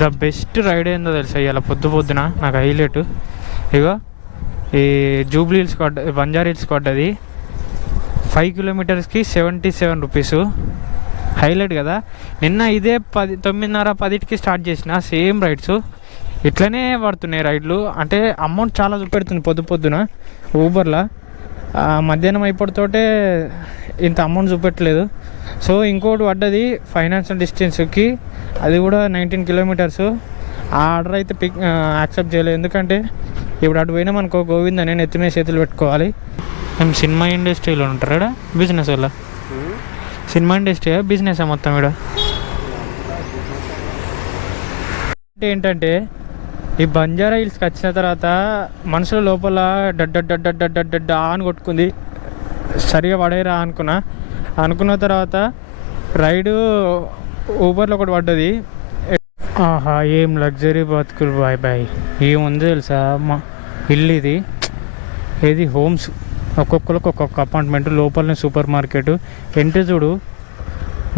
The best ride ఏందో తెలుసా ఇవాళ పొద్దున నాకు హైలైట్. ఇగో ఈ జూబ్లీ హిల్స్ బంజారా హిల్స్ పడ్డది 5 కిలోమీటర్స్కి 77 రూపీస్. హైలైట్ కదా. నిన్న ఇదే 9:30-10కి స్టార్ట్ చేసిన సేమ్ రైడ్స్ ఇట్లనే పడుతున్నాయి రైడ్లు. అంటే అమౌంట్ చాలా చూపెడుతుంది పొద్దున ఊబర్లో. మధ్యాహ్నం అయిపోతోటే ఇంత అమౌంట్ చూపెట్టలేదు. సో ఇంకోటి పడ్డది ఫైనాన్షియల్ డిస్టెన్స్కి, అది కూడా 19 కిలోమీటర్స్. ఆ ఆర్డర్ అయితే యాక్సెప్ట్ చేయలేదు, ఎందుకంటే ఇప్పుడు అటు పోయినాం అనుకో గోవింద్ అని నెత్తి మీద చేతులు పెట్టుకోవాలి. మేము సినిమా ఇండస్ట్రీలో ఉంటారా బిజినెస్ వల్ల? సినిమా ఇండస్ట్రీ బిజినెస్ మొత్తం ఇక్కడ ఏంటంటే ఈ బంజారా హిల్స్కి వచ్చిన తర్వాత మనుషుల లోపల డడ్డ అని కొట్టుకుంది. సరిగా పడేరా అనుకున్న తర్వాత రైడు ఊబర్లో ఒకటి పడ్డది. ఆహా ఏం లగ్జరీ బతుకులు బాయ్. ఏముంది తెలుసా మా ఇల్లు ఇది. ఏది హోమ్స్, ఒక్కొక్కరికి ఒక్కొక్క అపార్ట్మెంట్, లోపలనే సూపర్ మార్కెట్. ఎంటే చూడు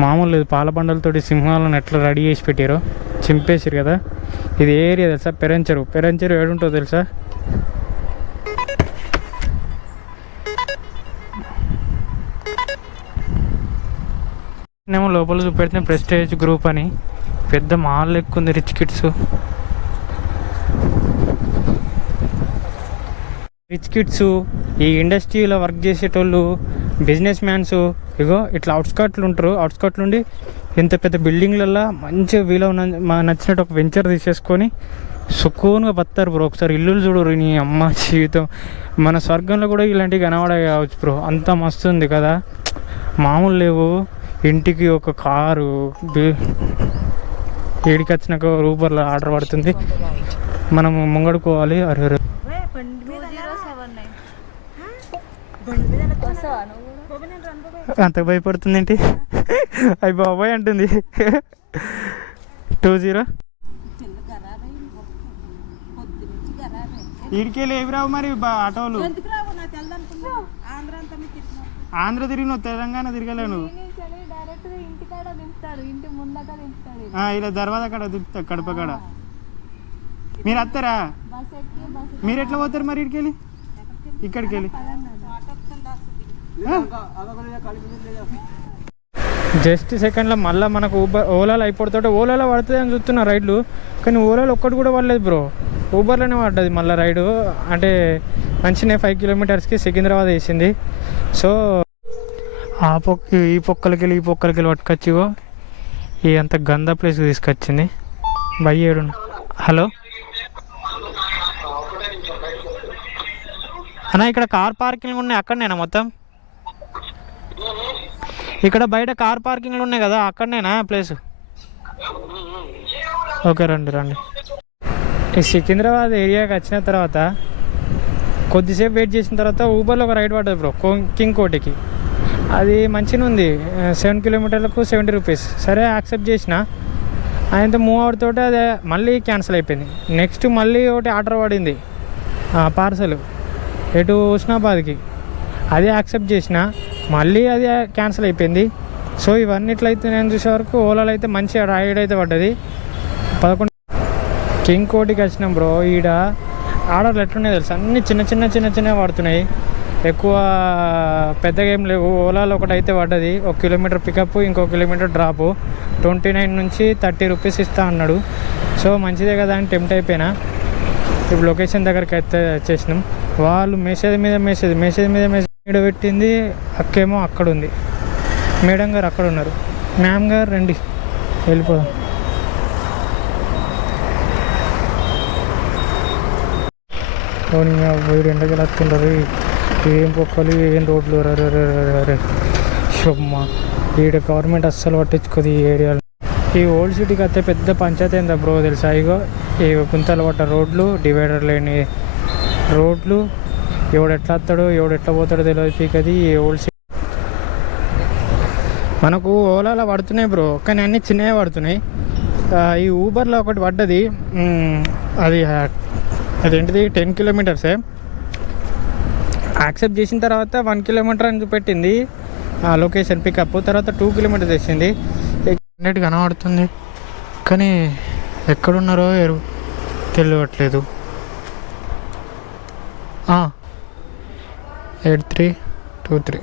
మామూలు లేదు, పాల బండలతోటి సింహాలను ఎట్లా రెడీ చేసి పెట్టారో, చింపేసారు కదా. ఇది ఏరియా తెలుసా? పెరంచెరు ఏడుంటుందో తెలుసా? ఏమో లోపల చూపెడితే ప్రెస్టేజ్ గ్రూప్ అని పెద్ద మాల్ ఎక్కువ రిచ్ కిడ్స్, ఈ ఇండస్ట్రీలో వర్క్ చేసేటోళ్ళు, బిజినెస్ మ్యాన్స్, ఇగో ఇట్లా అవుట్స్కట్లు ఉంటారు. అవుట్స్కట్ నుండి ఇంత పెద్ద బిల్డింగ్లల్లో మంచిగా వీలో నచ్చినట్టు ఒక వెంచర్ తీసేసుకొని సుకూన్గా బతారు బ్రో. ఒకసారి ఇల్లులు చూడరు, నీ అమ్మ జీవితం. మన స్వర్గంలో కూడా ఇలాంటివి కనబడే కావచ్చు బ్రో, అంత మస్తు ఉంది కదా. మామూలు లేవు. ఇంటికి ఒక కారు, ఏడికి వచ్చినాక ఊబర్లో ఆర్డర్ పడుతుంది, మనం ముంగడుకోవాలి. అరే అంత భయపడుతుంది ఏంటి? అవి బాబాయ్ అంటుంది 20. ఈడికెళ్ళి ఏవి రావు మరి ఆటోలు. ఆంధ్ర తిరిగిన తెలంగాణ తిరగలేను. ఇలా దర్వాజా కాడ దింపుతా, కడప కాడ. మీరు వస్తారా? మీరు ఎట్లా పోతారు మరి ఇక్కడికి ఇక్కడికి వెళ్ళి? జస్ట్ సెకండ్లో మళ్ళీ మనకు ఓలాలో అయిపోతుంటే ఓలాలో పడుతుంది అని చూస్తున్నా రైడ్లు, కానీ ఓలాలో ఒక్కటి కూడా పడలేదు బ్రో. ఊబర్లోనే పడ్డది మళ్ళీ రైడు. అంటే మంచిగా 5 కిలోమీటర్స్కి సికింద్రాబాద్ వేసింది. సో ఈ పొక్కలకి పట్టుకొచ్చి ఈ అంత గందా ప్లేస్కి తీసుకొచ్చింది. బయ్యేడు. హలో అన్నా, ఇక్కడ కార్ పార్కింగ్ ఉన్నాయి అక్కడనేనా మొత్తం? ఇక్కడ బయట కార్ పార్కింగ్లు ఉన్నాయి కదా, అక్కడనేనా ప్లేసు? ఓకే రండి. ఈ సికింద్రాబాద్ ఏరియాకి వచ్చిన తర్వాత కొద్దిసేపు వెయిట్ చేసిన తర్వాత ఊబర్లో ఒక రైడ్ పడ్డది బ్రో, కింగ్ కోటికి. అది మంచిగా ఉంది, 7 కిలోమీటర్లకు 70 రూపీస్. సరే యాక్సెప్ట్ చేసిన. ఆయనతో మూవ్ అవుతుంటే అదే మళ్ళీ క్యాన్సిల్ అయిపోయింది. నెక్స్ట్ మళ్ళీ ఒకటి ఆర్డర్ పడింది పార్సల్ ఎటు హుస్నాబాద్కి, అది యాక్సెప్ట్ చేసిన. మళ్ళీ అది క్యాన్సిల్ అయిపోయింది. సో ఇవన్నిట్లయితే నేను చూసే వరకు ఓలాలో అయితే మంచిగా రైడ్ అయితే పడ్డది. 11 కింగ్ కోటికి వచ్చినాం బ్రో. ఈడ ఆర్డర్లు ఎట్లున్నాయి తెలుసు, అన్నీ చిన్న పడుతున్నాయి, ఎక్కువ పెద్దగా ఏం లేవు. ఓలాలో ఒకటి అయితే పడ్డది, 1 కిలోమీటర్ పికప్, ఇంకో కిలోమీటర్ డ్రాపు, 29 నుంచి 30 రూపీస్ ఇస్తా అన్నాడు. సో మంచిదే కదా అని టెంప్ట్ అయిపోయినా. ఇప్పుడు లొకేషన్ దగ్గరికి అయితే వచ్చేసినాం. వాళ్ళు మెసేజ్ మీద పెట్టింది. అక్కేమో అక్కడ ఉంది, మేడం గారు అక్కడ ఉన్నారు. మ్యామ్ గారు రండి వెళ్ళిపోదాం. వీడు ఎండగలు వస్తుంటారు, ఏం పొక్కలు, ఏం రోడ్లు. రే షమ్మ, ఈడ గవర్నమెంట్ అస్సలు పట్టించుకోదు ఈ ఏరియాలో. ఈ ఓల్డ్ సిటీకి అయితే పెద్ద పంచాయతీ ఏందా బ్రో తెలుసా? ఇగో ఈ గుంతలు పట్ట రోడ్లు, డివైడర్ లేని రోడ్లు, ఎవడు ఎట్లా వస్తాడో ఎవడు ఎట్లా పోతాడో తెలియదు పీకది ఈ ఓల్డ్ సిటీ. మనకు ఓలాలో పడుతున్నాయి బ్రో, కానీ అన్నీ చిన్నగా పడుతున్నాయి. ఈ ఊబర్లో ఒకటి పడ్డది, అదేంటిది 10 కిలోమీటర్సే. యాక్సెప్ట్ చేసిన తర్వాత 1 కిలోమీటర్ అని చూపెట్టింది లొకేషన్ పికప్. తర్వాత 2 కిలోమీటర్స్ వేసింది. అన్నిటి కనబడుతుంది, కానీ ఎక్కడున్నారో తెలియట్లేదు. 8323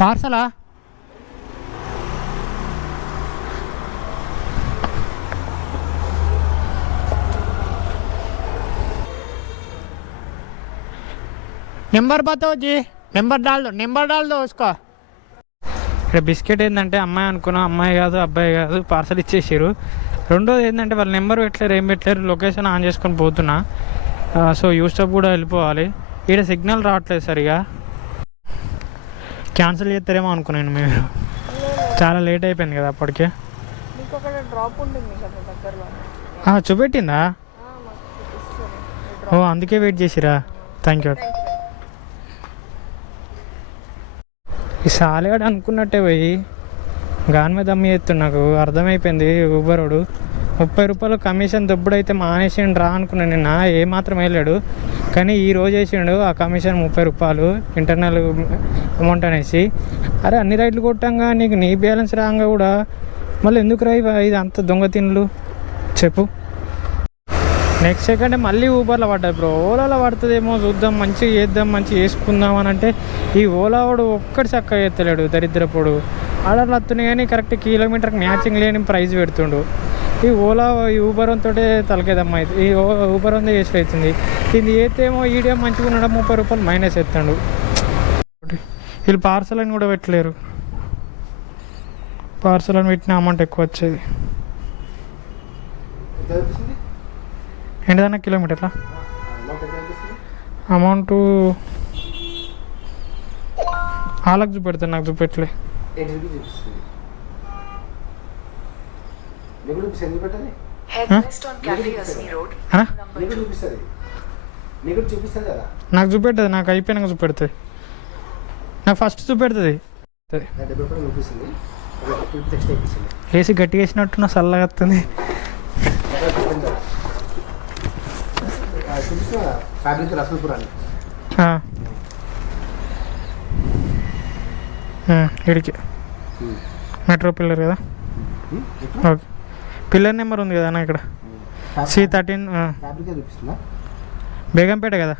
పార్సలా? నెంబర్ बताओ जी, నెంబర్ डाल दो उसका. ఇక్కడ బిస్కెట్ ఏంటంటే అమ్మాయి అనుకున్నా, అమ్మాయి కాదు అబ్బాయి కాదు, పార్సల్ ఇచ్చేసారు. రెండోది ఏంటంటే వాళ్ళ నెంబర్ పెట్టలేరు, ఏం పెట్టలేరు. లొకేషన్ ఆన్ చేసుకొని పోతున్నా. సో యూస్టప్ కూడా వెళ్ళిపోవాలి. ఇక్కడ సిగ్నల్ రావట్లేదు సరిగా. క్యాన్సిల్ చేస్తారేమో అనుకున్నాను. మీరు చాలా లేట్ అయిపోయింది కదా అప్పటికే. చూపెట్టిందా? ఓ అందుకే వెయిట్ చేసిరా. Thank you. ఈ సాలిగాడు అనుకున్నట్టే పోయి గాని మీద అమ్మి ఎత్తు. నాకు అర్థమైపోయింది. ఊబరోడు 30 రూపాయలు కమిషన్ దొబ్బుడైతే మానేసిండు రా అనుకున్నాను నిన్న. ఏమాత్రం వేయలేడు, కానీ ఈరోజు వేసిండు ఆ కమిషన్ 30 రూపాయలు ఇంటర్నల్ అమౌంట్ అనేసి. అరే అన్ని రైట్లు కొట్టాక నీకు నీ బ్యాలెన్స్ రాగా కూడా మళ్ళీ ఎందుకు రా ఇది అంత దొంగ తిన్నులు చెప్పు. నెక్స్ట్ సెకండ్ మళ్ళీ ఊబర్లో పడ్డది బ్రో. ఓలాలో పడుతుందేమో చూద్దాం, మంచిగా చేద్దాం, మంచిగా చేసుకుందాం అని అంటే ఈ ఓలా వాడు ఒక్కటి చక్కగా చేస్తలేడు. దరిద్రపోడు ఆర్డర్లు వస్తున్నాయి కానీ కరెక్ట్ కిలోమీటర్కి మ్యాచింగ్ లేని ప్రైస్ పెడుతుండు. ఈ ఓలా ఈ ఊబర్ తోటే తలకేదమ్మా. ఈ ఊబర్ ఉందే చేసి అవుతుంది. ఇది ఏతేమో ఈడేమో మంచిగా ఉండడం 30 రూపాయలు మైనస్ ఎత్తాడు. వీళ్ళు పార్సల్ అని కూడా పెట్టలేరు. పార్సల్ అని పెట్టిన అమౌంట్ ఎక్కువ వచ్చేది. ఏంటిదన్నా కిలోమీటర్లా అమౌంట్ వాళ్ళకి చూపెడతాను, నాకు చూపెట్టలే. నాకు చూపెడుతుంది, నాకు అయిపోయినాక చూపెడుతుంది. నాకు ఫస్ట్ చూపెడుతుంది. ఏసీ గట్టిగా వేసినట్టు చల్లగా వస్తుంది. ఇడికి మెట్రో పిల్లర్ కదా. ఓకే, పిల్లర్ నెంబర్ ఉంది కదా అన్న ఇక్కడ C13 బేగంపేట కదా.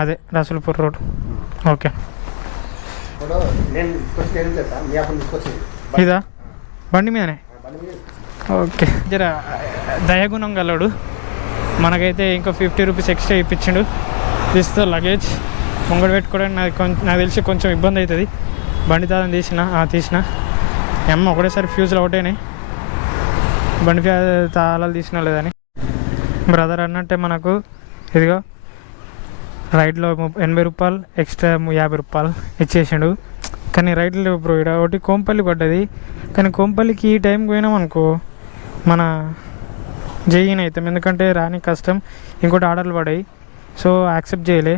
అదే రసూల్పూర్ రోడ్. ఓకే ఇదా బండి మీదనే. ఓకే జర దయగుణం గలడు. మనకైతే ఇంకో 50 రూపీస్ ఎక్స్ట్రా ఇప్పించిండు. తీస్తా లగేజ్ ముంగడు పెట్టుకోవడానికి నాకు తెలిసి కొంచెం ఇబ్బంది అవుతుంది. బండి తాళం తీసిన అమ్మ ఒకటేసారి ఫ్యూజులు అవుతాయినాయి. బండి తాళాలు తీసినా లేదని బ్రదర్ అన్నట్టే మనకు ఇదిగో రైడ్లో 80 రూపాయలు ఎక్స్ట్రా 50 రూపాయలు ఇచ్చేసిండు. కానీ రైడ్లు లేవు బ్రో. ఇక్కడ ఒకటి కోంపల్లి పడ్డది, కానీ కోంపల్లికి ఈ టైంకి పోయినాం అనుకో మన జైన్ అవుతాం, ఎందుకంటే రాని కష్టం. ఇంకోటి ఆర్డర్లు పడాయి, సో యాక్సెప్ట్ చేయలే.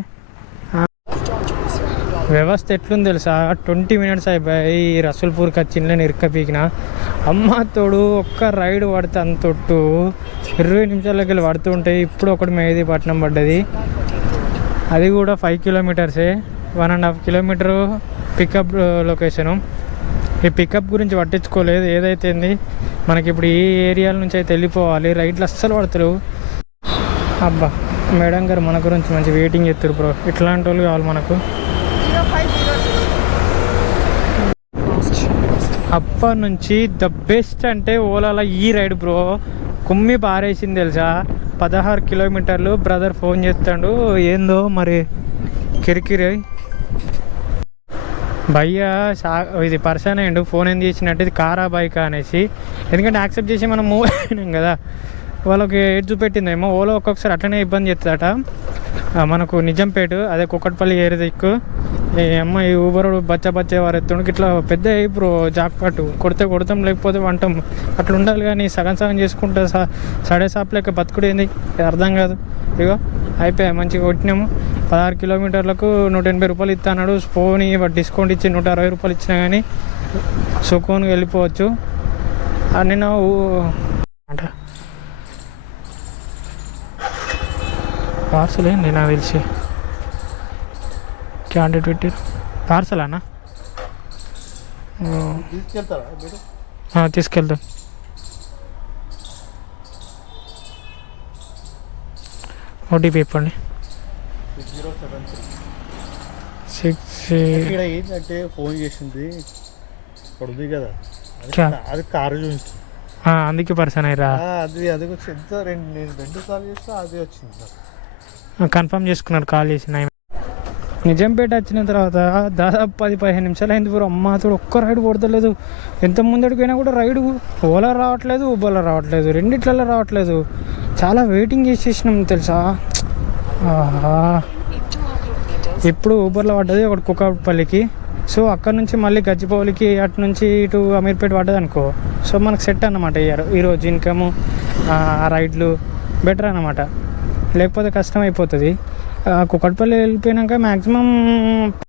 వ్యవస్థ ఎట్లుంది తెలుసా? 20 మినిట్స్ అయిపోయి రసూల్పూర్కి వచ్చిండే ఇరుక్క పీకిన అమ్మ తోడు. ఒక్క రైడ్ పడితే అంతొట్టు 20 నిమిషాలకి వెళ్ళి పడుతూ ఉంటాయి. ఇప్పుడు ఒకటి మెహదీపట్నం పడ్డది, అది కూడా 5 కిలోమీటర్సే. 1.5 కిలోమీటరు పికప్ లొకేషను. ఈ పికప్ గురించి పట్టించుకోలేదు. ఏదైతే మనకి ఇప్పుడు ఈ ఏరియాల నుంచి అయితే వెళ్ళిపోవాలి. రైడ్లు అస్సలు పడతారు. అబ్బా మేడం గారు మన గురించి మంచి వెయిటింగ్ చేస్తారు బ్రో. ఇట్లాంటి వాళ్ళు కావాలి మనకు. అప్పటి నుంచి ద బెస్ట్ అంటే ఓలాలో ఈ రైడ్ బ్రో. కుమ్మి పారేసింది తెలుసా. 16 కిలోమీటర్లు. బ్రదర్ ఫోన్ చేస్తాడు, ఏందో మరి కిరికిరి భయ్యా ఇది పర్సన్ అయ్యిండు. ఫోన్ ఏం చేసినట్టు ఇది కారా బైకా అనేసి, ఎందుకంటే యాక్సెప్ట్ చేసి మనం మూవ్ అయినాం కదా. వాళ్ళకి ఏడ్ చూపెట్టిందేమో. ఓలా ఒక్కొక్కసారి అట్లనే ఇబ్బంది చేస్తుందట. మనకు నిజంపేట అదే కుక్కట్పల్లి ఏరియా దిక్కు ఈ అమ్మాయి ఊబరుడు బచ్చే వారు ఎత్తుడికి ఇట్లా పెద్ద ఇప్పుడు జాక్పాటు కొడతాం లేకపోతే వంటాం అట్లా ఉండాలి. కానీ సగం చేసుకుంటే సడే సాప్ లెక్క బతుకుడు ఏంది అర్థం కాదు. ఇగో అయిపోయాయి మంచిగా కొట్టినాము. 16 కిలోమీటర్లకు 180 రూపాయలు ఇస్తాడు. పోనీ డిస్కౌంట్ ఇచ్చి 160 రూపాయలు ఇచ్చినా కానీ సుకోన్గా వెళ్ళిపోవచ్చు. నేను అంటే పార్సల్ ఏంది నాకు తెలిసి క్యాండిడేట్ పెట్టారు. పార్సల్ అన్నా తీసుకెళ్తారా తీసుకెళ్తాం. ఓటీపీ చెప్పండి. 6073. ఇక్కడ ఏంటంటే ఫోన్ చేసింది పడుతుంది కదా, అది కారు చూపిస్తుంది. అందుకే పర్సన్ అయ్యారా? అది వచ్చి ఎంత నేను 2 సార్లు చేస్తే అదే వచ్చింది. కన్ఫర్మ్ చేసుకున్నారు కాల్ చేసి. నిజాంపేట వచ్చిన తర్వాత దాదాపు 10-15 నిమిషాలు అయింది బ్రో. అమ్మాతోడు ఒక్క రైడ్ కొడతలేదు. ఎంత ముందడికి పోయినా కూడా రైడు ఓలా రావట్లేదు, ఊబర్లో రావట్లేదు, రెండిట్లలో రావట్లేదు. చాలా వెయిటింగ్ చేసేసినాం తెలుసా. ఇప్పుడు ఊబర్లో పడ్డది ఒకటి కుక్కపల్లికి. సో అక్కడ నుంచి మళ్ళీ గచ్చిబౌలికి, అటు నుంచి ఇటు అమీర్పేట పడ్డది అనుకో. సో మనకు సెట్ అన్నమాట ఈరోజు ఇన్కము, రైడ్లు బెటర్ అన్నమాట. లేకపోతే కష్టం అయిపోతుంది. కుక్కట్పల్లి వెళ్ళిపోయాక మ్యాక్సిమం